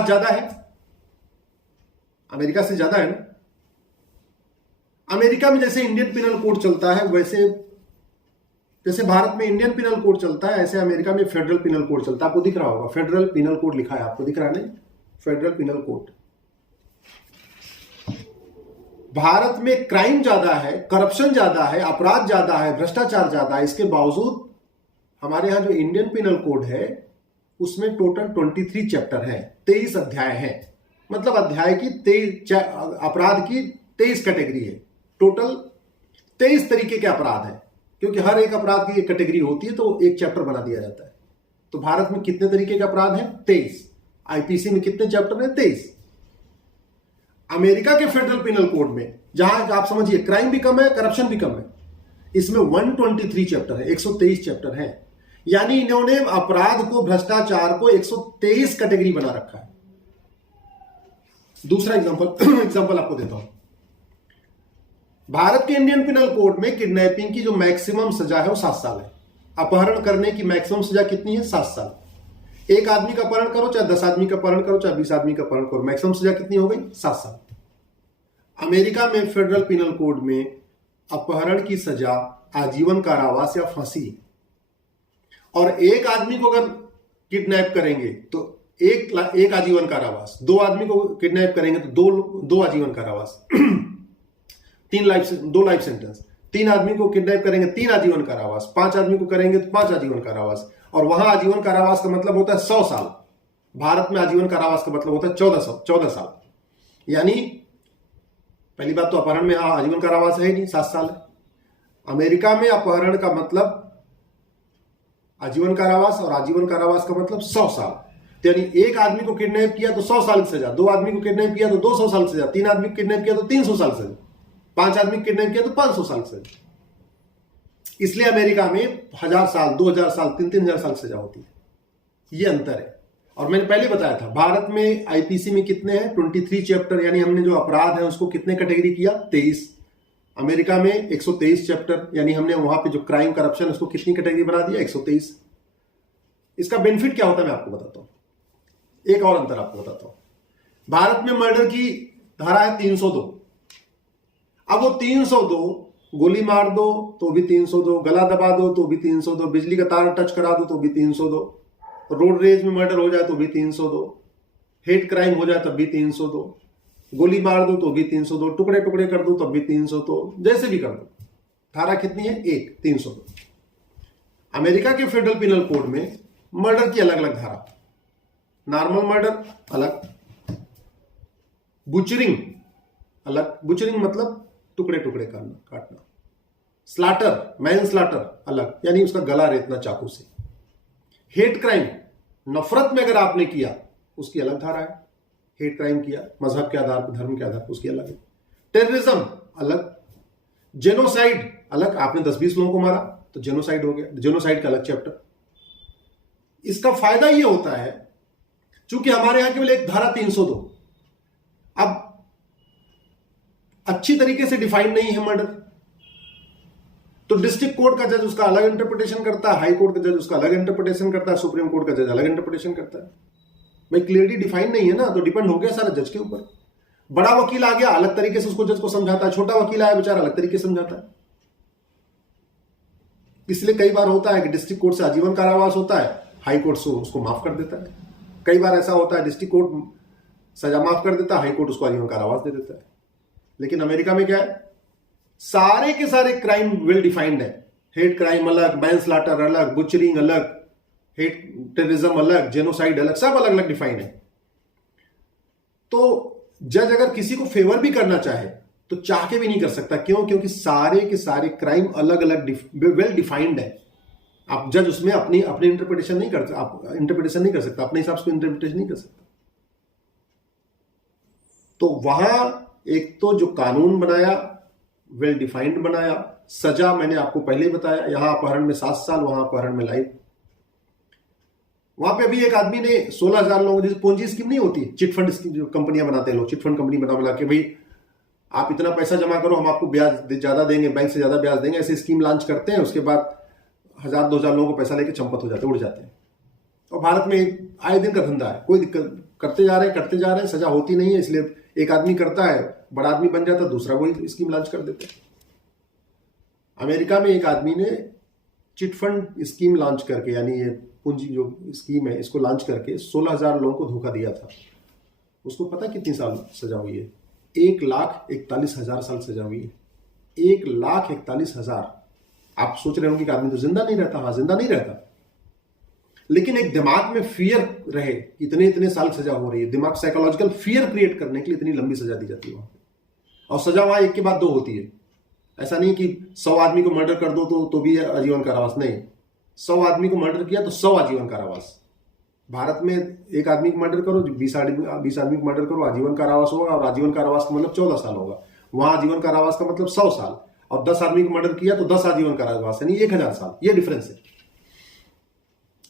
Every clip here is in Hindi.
ज्यादा है, अमेरिका से ज्यादा है ना। अमेरिका में जैसे इंडियन पिनल कोड चलता है, वैसे जैसे भारत में इंडियन पिनल कोड चलता है, ऐसे अमेरिका में फेडरल पिनल कोड चलता है। आपको दिख रहा होगा फेडरल पिनल कोड लिखा है, आपको दिख रहा है नहीं, फेडरल पिनल कोड। भारत में क्राइम ज्यादा है, करप्शन ज्यादा है, अपराध ज्यादा है, भ्रष्टाचार ज्यादा है, इसके बावजूद हमारे यहां जो इंडियन पिनल कोड है उसमें टोटल 23 चैप्टर है, 23 अध्याय है। मतलब अध्याय की 23 अपराध की 23 कैटेगरी है, टोटल 23 तरीके के अपराध है, क्योंकि हर एक अपराध की एक कैटेगरी होती है तो एक चैप्टर बना दिया जाता है। तो भारत में कितने तरीके के अपराध हैं? 23। आईपीसी में कितने चैप्टर हैं? 23। अमेरिका के फेडरल पिनल कोड में, जहां आप समझिए क्राइम भी कम है, करप्शन भी कम है, इसमें 123 चैप्टर है, 123 चैप्टर है। यानी इन्होंने अपराध को, भ्रष्टाचार को 123 कैटेगरी बना रखा है। दूसरा एग्जांपल आपको देता हूं। भारत के इंडियन पिनल कोड में किडनैपिंग की जो मैक्सिमम सजा है वो 7 साल है। अपहरण करने की मैक्सिमम सजा कितनी है? 7 साल। एक आदमी का अपहरण करो, चाहे 10 आदमी का अपहरण करो, चाहे 20 आदमी का अपहरण करो, मैक्सिमम सजा कितनी हो गई? 7 साल। अमेरिका में फेडरल पिनल कोड में अपहरण की सजा आजीवन कारावास या फांसी, और एक आदमी को अगर किडनैप करेंगे तो एक आजीवन कारावास, 2 आदमी को किडनैप करेंगे तो दो आजीवन कारावास, 2 लाइफ सेंटेंस, 3 आदमी को किडनैप करेंगे 3 आजीवन कारावास, 5 आदमी को करेंगे तो 5 आजीवन कारावास। और वहां आजीवन कारावास का मतलब होता है 100 साल। भारत में आजीवन कारावास का मतलब होता है 14 साल। यानी पहली बात तो अपहरण में आजीवन कारावास है ही नहीं, 7 साल है। अमेरिका में अपहरण का मतलब आजीवन कारावास और आजीवन कारावास का मतलब 100 साल। तो यानी एक आदमी को किडनैप किया तो 100 साल की सजा, 2 आदमी को किडनैप किया तो 200 साल की सजा, 3 आदमी को किडनैप किया तो 300 साल की सजा, 5 आदमी को किडनैप किया तो 500 साल की सजा। इसलिए अमेरिका में 1000 साल, 2000 साल, 3000 साल की सजा होती है। ये अंतर है। और मैंने पहले बताया था भारत में आईपीसी में कितने हैं? 23 चैप्टर। यानी हमने जो अपराध है उसको कितने कैटेगरी किया? 23। अमेरिका में 123 चैप्टर, यानी हमने वहां पे जो क्राइम करप्शन उसको कितनी कैटेगरी बना दिया? 123। इसका बेनिफिट क्या होता है मैं आपको बताता हूं। एक और अंतर आपको बताता हूं। भारत में मर्डर की धारा है 302। अब वो 302, गोली मार दो तो भी 302, गला दबा दो तो भी 302, बिजली का तार टच करा दो तो भी 302, रोड रेज में मर्डर हो जाए तो भी 302, हेट क्राइम हो जाए तब भी 302, गोली मार दो तो भी 302, टुकड़े टुकड़े कर दो तब भी 302, जैसे भी कर दो। धारा कितनी है? 1, 302। अमेरिका के फेडरल पिनल कोड में मर्डर की अलग अलग धारा, नॉर्मल मर्डर अलग, बुचरिंग अलग, बुचरिंग मतलब टुकड़े टुकड़े करना, काटना, स्लाटर, मैन स्लाटर अलग, यानी उसका गला रेतना चाकू से, हेट क्राइम, नफरत में अगर आपने किया उसकी अलग धारा है, हेट क्राइम किया मजहब के आधार पर, धर्म के आधार पर, उसकी अलग है, टेररिज्म अलग, जेनोसाइड अलग, आपने 10-20 लोगों को मारा तो जेनोसाइड हो गया, जेनोसाइड का अलग चैप्टर। इसका फायदा यह होता है चूंकि हमारे यहां केवल एक धारा 302 अब अच्छी तरीके से डिफाइन नहीं है मर्डर, तो डिस्ट्रिक्ट कोर्ट का जज उसका अलग इंटरप्रिटेशन करता है, हाई कोर्ट का जज उसका अलग इंटरप्रिटेशन करता है, सुप्रीम कोर्ट का जज अलग इंटरप्रिटेशन करता है। भाई क्लियरली डिफाइन नहीं है ना, तो डिपेंड हो गया सारा जज के ऊपर। बड़ा वकील आ गया अलग तरीके से उसको जज को समझाता है, छोटा वकील आया बेचारा अलग तरीके से समझाता है। इसलिए कई बार होता है कि डिस्ट्रिक्ट कोर्ट से आजीवन कारावास होता है, हाई कोर्ट से उसको माफ कर देता है। कई बार ऐसा होता है डिस्ट्रिक्ट कोर्ट सजा माफ कर देता है, हाई कोर्ट उसको आजीवन कारावास दे देता है। लेकिन अमेरिका में क्या है, सारे के सारे क्राइम वेल डिफाइंड है। हेट क्राइम अलग, मैन स्लाटर अलग, बुचरिंग अलग, हेट टेररिज्म अलग, जेनोसाइड अलग, सब अलग अलग डिफाइन है। तो जज अगर किसी को फेवर भी करना चाहे तो चाह के भी नहीं कर सकता। क्यों? क्योंकि सारे के सारे क्राइम अलग अलग वेल डिफाइंड है। आप जज उसमें अपनी इंटरप्रिटेशन नहीं कर, आप इंटरप्रिटेशन नहीं कर सकता, अपने हिसाब से इंटरप्रिटेशन नहीं कर सकता। तो वहां एक तो जो कानून बनाया वेल डिफाइंड बनाया, सजा मैंने आपको पहले ही बताया, यहां अपहरण में 7 साल, वहां अपहरण में लाइफ। वहां पे अभी एक आदमी ने 16,000 लोगों, जैसे पोंजी स्कीम नहीं होती, चिटफंड स्कीम जो कंपनियां बनाते हैं लोग, चिटफंड कंपनी बना के भाई आप इतना पैसा जमा करो हम आपको ब्याज ज्यादा देंगे, बैंक से ज्यादा ब्याज देंगे, ऐसे स्कीम लॉन्च करते हैं। उसके बाद 1000-2000 लोगों को पैसा लेके चंपत हो जाते, उड़ जाते हैं। और भारत में आए दिन का धंधा है, कोई दिक्कत करते जा रहे हैं करते जा रहे हैं, सजा होती नहीं है, इसलिए एक आदमी करता है, बड़ा आदमी बन जाता है, दूसरा वही स्कीम लॉन्च कर देते हैं। अमेरिका में एक आदमी ने चिटफंड स्कीम लॉन्च करके, यानी ये पूंजी जो स्कीम है इसको लॉन्च करके 16,000 लोगों को धोखा दिया था। उसको पता कितनी साल सजा हुई है? 1,41,000 साल सजा हुई है। 1,41,000। आप सोच रहे होंगे कि आदमी तो जिंदा नहीं रहता। हाँ, जिंदा नहीं रहता, लेकिन एक दिमाग में फियर रहे, इतने इतने साल सजा हो रही है, दिमाग साइकोलॉजिकल फियर क्रिएट करने के लिए इतनी लंबी सजा दी जाती है वहां पे। और सजा वहां एक के बाद दो होती है। ऐसा नहीं कि 100 आदमी को मर्डर कर दो तो भी आजीवन कारावास, नहीं। 100 आदमी को मर्डर किया तो 100 आजीवन कारावास। भारत में एक आदमी को मर्डर करो, 20 आदमी को मर्डर करो, आजीवन कारावास होगा। और आजीवन कारावास का मतलब 14 साल होगा। वहां आजीवन कारावास का मतलब 100 साल। और 10 आदमी को मर्डर किया तो 10 आजीवन कारावास, यानी 1000 साल। ये डिफरेंस है।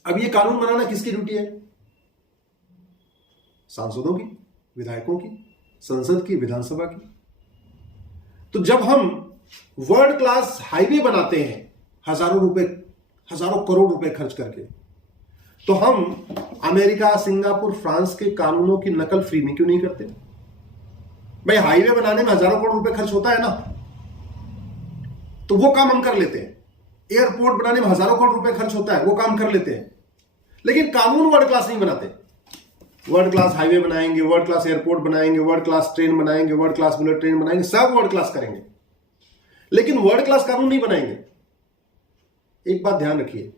अब ये कानून बनाना किसकी ड्यूटी है? सांसदों की, विधायकों की, संसद की, विधानसभा की। तो जब हम वर्ल्ड क्लास हाईवे बनाते हैं हजारों करोड़ रुपए खर्च करके, तो हम अमेरिका, सिंगापुर, फ्रांस के कानूनों की नकल फ्री में क्यों नहीं करते? भाई, हाईवे बनाने में हजारों करोड़ रुपए खर्च होता है ना, तो वो काम हम कर लेते हैं। एयरपोर्ट बनाने में हजारों करोड़ रुपए खर्च होता है, वो काम कर लेते हैं। लेकिन कानून वर्ल्ड क्लास नहीं बनाते। वर्ल्ड क्लास हाईवे बनाएंगे, वर्ल्ड क्लास एयरपोर्ट बनाएंगे, वर्ल्ड क्लास ट्रेन बनाएंगे, वर्ल्ड क्लास बुलेट ट्रेन बनाएंगे, सब वर्ल्ड क्लास करेंगे, लेकिन वर्ल्ड क्लास कानून नहीं बनाएंगे। एक बात ध्यान रखिए,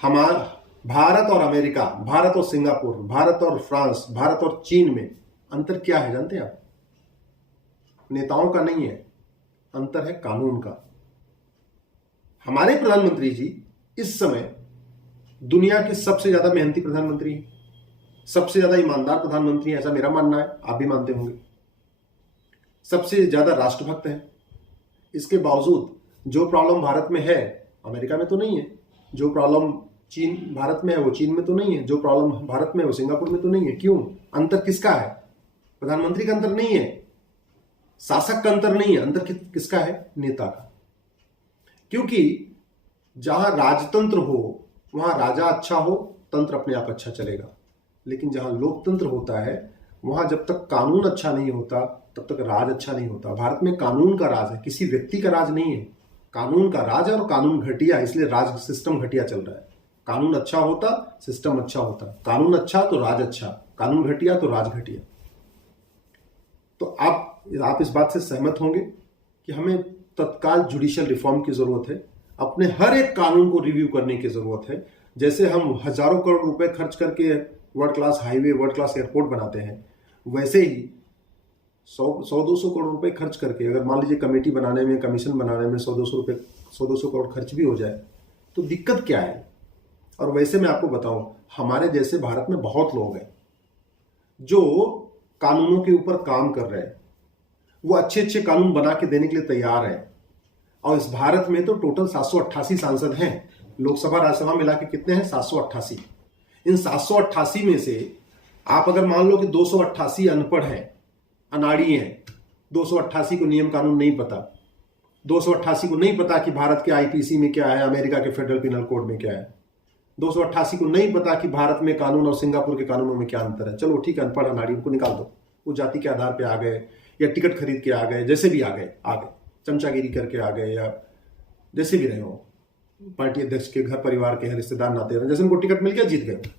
हमारा भारत और अमेरिका, भारत और सिंगापुर, भारत और फ्रांस, भारत और चीन में अंतर क्या है जानते हैं आप? नेताओं का नहीं है, अंतर है कानून का। हमारे प्रधानमंत्री जी इस समय दुनिया के सबसे ज्यादा मेहनती प्रधानमंत्री हैं, सबसे ज्यादा ईमानदार प्रधानमंत्री हैं, ऐसा मेरा मानना है, आप भी मानते होंगे। सबसे ज्यादा राष्ट्रभक्त हैं। इसके बावजूद जो प्रॉब्लम भारत में है अमेरिका में तो नहीं है, जो प्रॉब्लम चीन भारत में है वो चीन में तो नहीं है, जो प्रॉब्लम भारत में है वो सिंगापुर में तो नहीं है। क्यों? अंतर किसका है? प्रधानमंत्री का अंतर नहीं है, शासक का अंतर नहीं है, अंतर किसका है? नेता का। क्योंकि जहां राजतंत्र हो वहां राजा अच्छा हो, तंत्र अपने आप अच्छा चलेगा। लेकिन जहां लोकतंत्र होता है वहां जब तक कानून अच्छा नहीं होता तब तक राज अच्छा नहीं होता। भारत में कानून का राज है, किसी व्यक्ति का राज नहीं है। कानून का राज है और कानून घटिया, इसलिए राज सिस्टम घटिया चल रहा है। कानून अच्छा होता, सिस्टम अच्छा होता। कानून अच्छा तो राज अच्छा, कानून घटिया तो राज घटिया। तो आप इस बात से सहमत होंगे कि हमें तत्काल जुडिशियल रिफॉर्म की जरूरत है। अपने हर एक कानून को रिव्यू करने की जरूरत है। जैसे हम हजारों करोड़ रुपए खर्च करके world class highway, world class airport बनाते हैं, वैसे ही 100-200 करोड़ रुपए खर्च करके अगर मान लीजिए कमेटी बनाने में, कमीशन बनाने में 100-200 करोड़ खर्च भी हो जाए तो दिक्कत क्या है? और वैसे मैं आपको बताऊं, हमारे जैसे भारत में बहुत लोग हैं जो कानूनों के ऊपर काम कर रहे हैं, वो अच्छे अच्छे कानून बना के देने के लिए तैयार है। और इस भारत में तो टोटल 788 सांसद हैं। लोकसभा राज्यसभा मिला के कितने हैं? 788। इन 788 में से आप अगर मान लो कि 288 अनपढ़ हैं, अनाड़ी हैं, 288 को नियम कानून नहीं पता, 288 को नहीं पता कि भारत के आईपीसी में क्या है, अमेरिका के फेडरल पिनल कोड में क्या है, 288 को नहीं पता कि भारत में कानून और सिंगापुर के कानूनों में क्या अंतर है। चलो ठीक है, अनपढ़ अनाड़ी उनको निकाल दो, वो जाति के आधार पे आ गए या टिकट खरीद के आ गए, जैसे भी आ गए, चमचागिरी करके आ गए या जैसे भी रहे हो, पार्टी अध्यक्ष के घर परिवार के हैं, रिश्तेदार नाते हैं, जैसे उनको टिकट मिल गया जीत गए,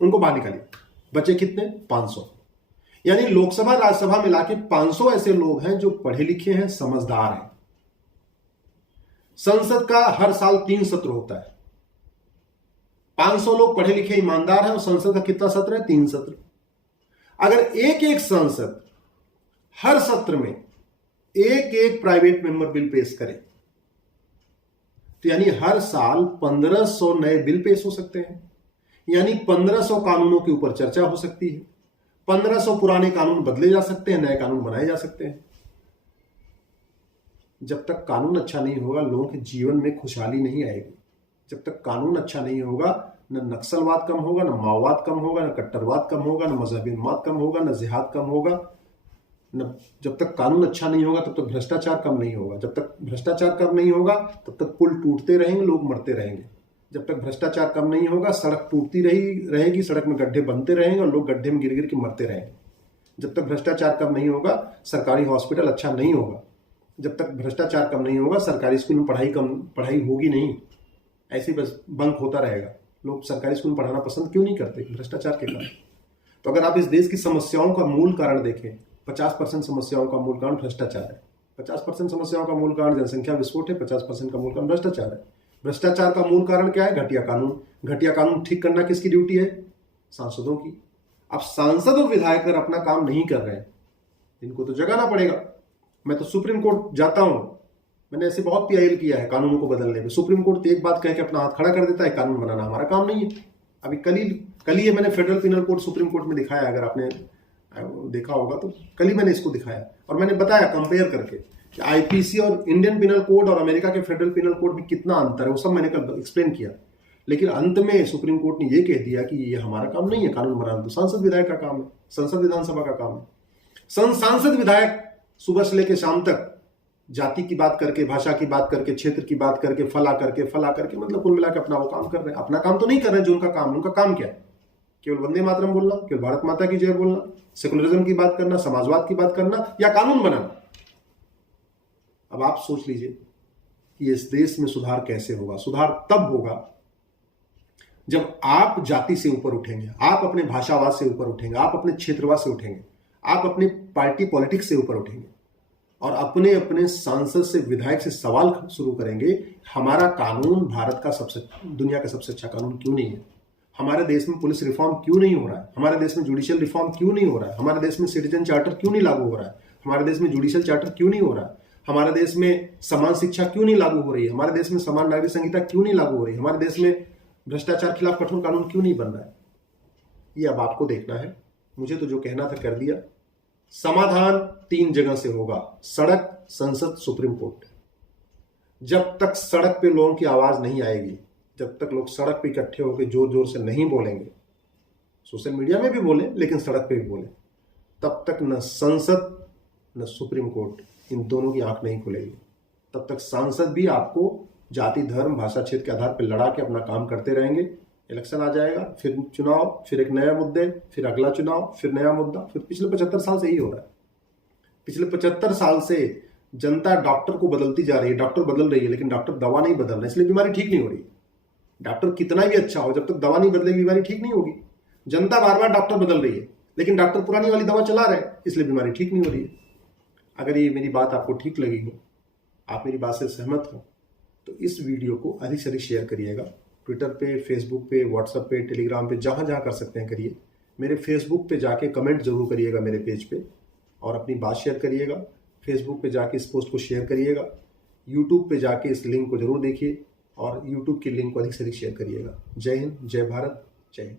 उनको बाहर निकालिए। बचे कितने? 500। यानी लोकसभा राज्यसभा मिला के 500 ऐसे लोग हैं जो पढ़े लिखे हैं, समझदार हैं। संसद का हर साल 3 सत्र होता है। 500 लोग पढ़े लिखे ईमानदार हैं और संसद का कितना सत्र है? 3 सत्र। अगर एक एक सांसद हर सत्र में एक एक प्राइवेट मेंबर बिल पेश करे तो यानी हर साल 1500 नए बिल पेश हो सकते हैं। यानी 1500 कानूनों के ऊपर चर्चा हो सकती है, 1500 पुराने कानून बदले जा सकते हैं, नए कानून बनाए जा सकते हैं। जब तक कानून अच्छा नहीं होगा लोगों के जीवन में खुशहाली नहीं आएगी। जब तक कानून अच्छा नहीं होगा न नक्सलवाद कम होगा, न माओवाद कम होगा, न कट्टरवाद कम होगा, न मजहबी उन्माद कम होगा, न जिहाद कम होगा। न जब तक कानून अच्छा नहीं होगा तब तक भ्रष्टाचार कम नहीं होगा। जब तक भ्रष्टाचार कम नहीं होगा तब तक पुल टूटते रहेंगे, लोग मरते रहेंगे। जब तक भ्रष्टाचार कम नहीं होगा सड़क टूटती रहेगी, सड़क में गड्ढे बनते रहेंगे और लोग गड्ढे में गिर गिर के मरते रहेंगे। जब तक भ्रष्टाचार कम नहीं होगा सरकारी हॉस्पिटल अच्छा नहीं होगा। जब तक भ्रष्टाचार कम नहीं होगा सरकारी स्कूल में पढ़ाई होगी नहीं, ऐसे बस बंक होता रहेगा। लोग सरकारी स्कूल में पढ़ाना पसंद क्यों नहीं करते? भ्रष्टाचार के कारण। तो अगर आप इस देश की समस्याओं का मूल कारण देखें, 50% समस्याओं का मूल कारण भ्रष्टाचार है। 50% समस्याओं का मूल कारण जनसंख्या विस्फोट है, 50% का मूल कारण भ्रष्टाचार है। भ्रष्टाचार का मूल कारण क्या है? घटिया कानून। घटिया कानून ठीक करना किसकी ड्यूटी है? सांसदों की। अब सांसद और विधायक अगर अपना काम नहीं कर रहे हैं, इनको तो जगाना पड़ेगा। मैं तो सुप्रीम कोर्ट जाता हूं, मैंने ऐसे बहुत पीआईएल किया है कानूनों को बदलने में। सुप्रीम कोर्ट एक बात कह के अपना हाथ खड़ा कर देता है, कानून बनाना हमारा काम नहीं है। अभी कल ही मैंने federal penal code supreme court में दिखाया, अगर आपने देखा होगा तो कल ही मैंने इसको दिखाया और मैंने बताया कंपेयर करके कि आईपीसी और इंडियन पिनल कोड और अमेरिका के फेडरल पिनल कोड में कितना अंतर है, वो सब मैंने कल एक्सप्लेन किया। लेकिन अंत में सुप्रीम कोर्ट ने ये कह दिया कि ये हमारा काम नहीं है कानून बनाना, तो सांसद विधायक का काम है, संसद विधानसभा का काम है। सांसद विधायक सुबह से लेकर शाम तक जाति की बात करके, भाषा की बात करके, क्षेत्र की बात करके, फला करके मतलब कुल मिलाकर अपना वो काम कर रहे हैं। अपना काम तो नहीं कर रहे हैं जो उनका काम है। उनका काम क्या है? केवल वंदे मातरम बोलना, केवल भारत माता की जय बोलना, सेकुलरिज्म की बात करना, समाजवाद की बात करना या कानून बनाना। अब आप सोच लीजिए कि इस देश में सुधार कैसे होगा? सुधार तब होगा जब आप जाति से ऊपर उठेंगे, आप अपने भाषावाद से ऊपर उठेंगे, आप अपने क्षेत्रवाद से उठेंगे, आप अपने पार्टी पॉलिटिक्स से ऊपर उठेंगे और अपने अपने सांसद से, विधायक से सवाल शुरू करेंगे, हमारा कानून भारत का दुनिया का सबसे अच्छा कानून क्यों नहीं है? हमारे देश में पुलिस रिफॉर्म क्यों नहीं हो रहा है? हमारे देश में जुडिशियल रिफॉर्म क्यों नहीं हो रहा है? हमारे देश में सिटीजन चार्टर क्यों नहीं लागू हो रहा है? हमारे देश में जुडिशियल चार्टर क्यों नहीं हो रहा है? हमारे देश में समान शिक्षा क्यों नहीं लागू हो रही है? हमारे देश में समान नागरिक संहिता क्यों नहीं लागू हो रही है? हमारे देश में भ्रष्टाचार खिलाफ कठोर कानून क्यों नहीं बन रहा है? ये अब आपको देखना है। मुझे तो जो कहना था कर दिया। समाधान 3 जगह से होगा: सड़क, संसद, सुप्रीम कोर्ट। जब तक सड़क पे लोगों की आवाज नहीं आएगी, जब तक लोग सड़क पे इकट्ठे होकर जोर जोर से नहीं बोलेंगे, सोशल मीडिया में भी बोले लेकिन सड़क पे भी बोले, तब तक न संसद न सुप्रीम कोर्ट, इन दोनों की आंख नहीं खुलेगी। तब तक सांसद भी आपको जाति, धर्म, भाषा, क्षेत्र के आधार पर लड़ा के अपना काम करते रहेंगे। इलेक्शन आ जाएगा, फिर चुनाव, फिर एक नया मुद्दे, फिर अगला चुनाव, फिर नया मुद्दा। फिर पिछले 75 साल से यही हो रहा है। पिछले 75 साल से जनता डॉक्टर को बदलती जा रही है, डॉक्टर बदल रही है लेकिन डॉक्टर दवा नहीं बदल रहा, इसलिए बीमारी ठीक नहीं हो रही। डॉक्टर कितना भी अच्छा हो, जब तक दवा नहीं बदलेगी बीमारी ठीक नहीं होगी। जनता बार बार डॉक्टर बदल रही है लेकिन डॉक्टर पुरानी वाली दवा चला रहे हैं, इसलिए बीमारी ठीक नहीं हो रही है। अगर ये मेरी बात आपको ठीक लगी हो, आप मेरी बात से सहमत हो, तो इस वीडियो को अधिक से अधिक शेयर करिएगा। ट्विटर पे, फेसबुक पे, व्हाट्सएप पे, टेलीग्राम पे, जहाँ जहाँ कर सकते हैं करिए। मेरे फेसबुक पे जाके कमेंट जरूर करिएगा मेरे पेज पे और अपनी बात शेयर करिएगा। फेसबुक पे जाके इस पोस्ट को शेयर करिएगा। यूट्यूब पे जाके इस लिंक को जरूर देखिए और यूट्यूब की लिंक को अधिक से अधिक शेयर करिएगा। जय हिंद, जय भारत, जय हिंद।